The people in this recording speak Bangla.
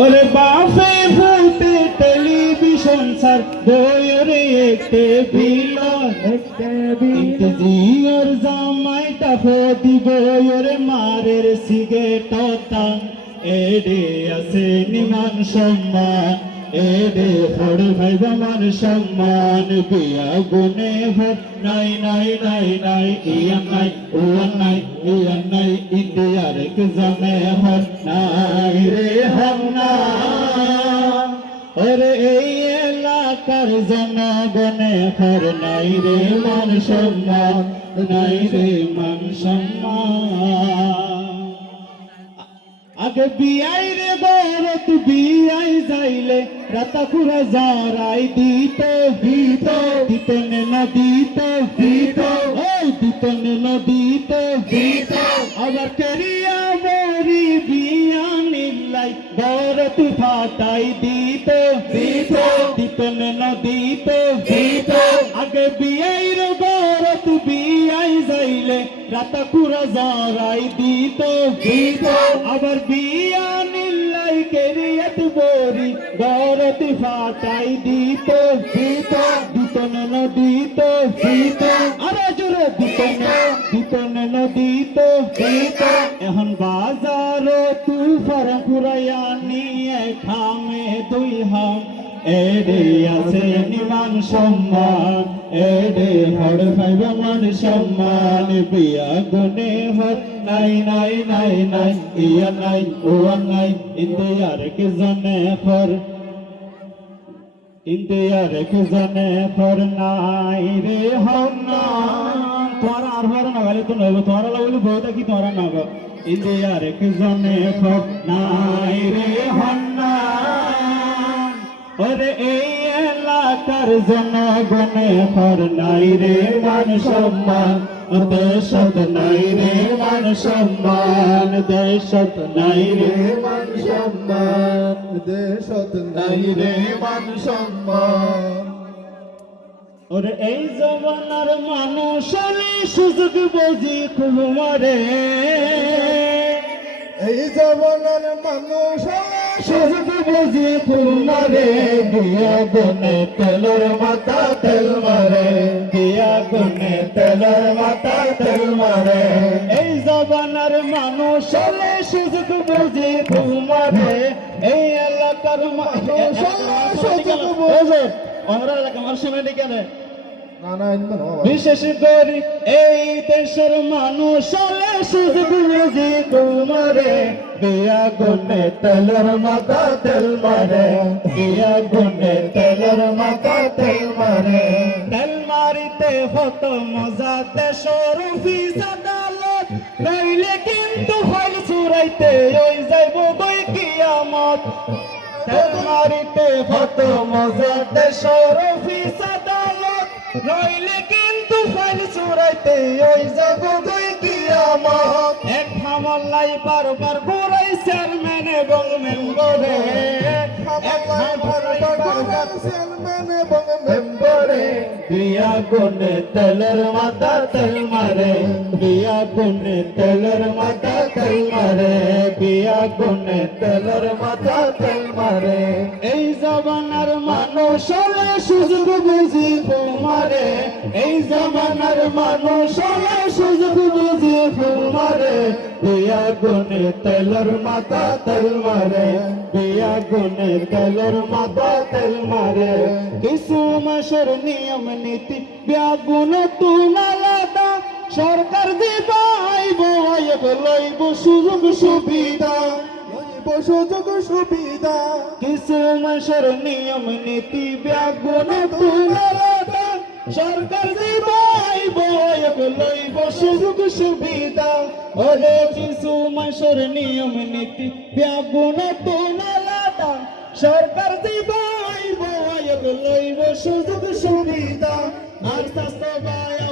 ওরে বাপে ভূতে টেলিভিশন স্যার বইরে বিলন জিওর জামাইটা ফতি বইরে মারের সিগেট টান এডে আছে নিমান সম্মান। এডে ফড় ভাইব মান সম্মান, বিয়া গুনে হোক। নাই নাই নাই নাই ইয়ান নাই ওয়ান নাই ইয়ান নাই, ইন্ডিয়ার কে জানে হর নাই রে হর না ওরে এই এলাকার জনগণে হর নাই রে মান সম্মান, নাই রে মান সম্মান। আগে বিয়াই রে বরত, বিয়াই যাইলে রাতা পুরা জরাই দিত দিত। দিত ন দিত দিত। ও দিত ন দিত দিত। আবার কেরিয়া মরি বিয়া নিলাই বরত ফাটাই দিত দিত। দিত। ন দিত দিত। আগে বিয়াই রে বরত বিয়াই যাইলে রাতা পুরা জরাই দিত। দিত। আবার বিয়া নিল্লাই কেরিয়াত বরি গরত ফাটাই দিত দিত। দিত। ন দিত দিত আরে দিত। ন দিত ন দিত দিত এখন বাজার তু ফর ফুরাইয়া নিয়ে খামে দুই হাম। এডে আছে নিমান সম্মান, এডে হর ভাইব মান সম্মান। বিয়া গুনে হর, নাই নাই নাই নাই, ইয়া নাই ওয়া নাই ইন্দিয়ার কে জানে ফর ইন্দিয়ার কে জানে ফর নাই রে হম না তোরা আর হর না গালি তো নব তোরা লাগলি বহুত কি তোরা না গো ইন্দিয়ার কে জানে ফর নাই রে হম না ওরে এই এলাকার জনগণে হর নাই রে মান সম্মান দেশত নাই রে মান সম্মান দেশত নাই রে মান সম্মান দেশত নাই রে মান সম্মান ওরে এই জমানার মানুষ সুযোগ বুঝি খুব মারে। এই জমানার মানুষ সুযোগ বুঝি খুব মারে। দিয়া গুনে তেলর মাথা তেল মারে। দিয়া গুনে তেলর মাথা তেল মারে। এই জবানার মানুষ সুযোগ বুঝি খুব মারে। এই এলাকার মানুষ সুযোগ বুঝি। আমরা আমার না ইনমান বাবা। বিশেষ করে এই দেশের মানুষ হলে সুযোগ বুঝি তোমারে বিয়া গুনে তেলের মাথা তেল মারে বিয়া গুনে তেলের মাথা তেল মারে। তেল মারিতে হত মজা দেশর অফিস আদালত রইলে কিন্তু ফাইল চুরাইতে ওই যাইব বই কিয়ামত। তেল মারিতে হত মজা দেশর নইলে কিন্তু ফাইল চুরাইতে, ওই যাব দুই কিয়ামত। এক হামলাই বারবার ঘুরাই চেয়ারম্যান এবং মেম্বরে। এক হামলাই বারবার চেয়ারম্যান এবং মেম্বারে বিয়া গুনে তেলের মাথা তেল মারে বিয়া গুনে তেলের মাথা তেল মারে বিয়া গুনে তেলের মাথা তেল মারে এই জবানার মানুষ হলে সুযোগ বুঝি মারে এই জবানার মানুষ হলে সুযোগ বুঝি মারে বিয়া গুনে তেলের মাথা তেল মারে, বিয়া গুনে তেলের মাথা তেল মারে। কিছু মাসের নিয়ম নীতি তুন আলাদা। সরকার দিবাইব আইব লইব, সুযোগ সুবিধা। সুযোগ সুবিধা। কিছু মাসের নিয়ম নীতি তুন আলাদা। সরকার দেবাইব লইব সুযোগ সুবিধা হলে কিছু মাসর নিয়ম নীতি ব্যাগুন তুন সরকার লইব সুযোগ সুবিধা আর স্বাস্থ্য বায়ু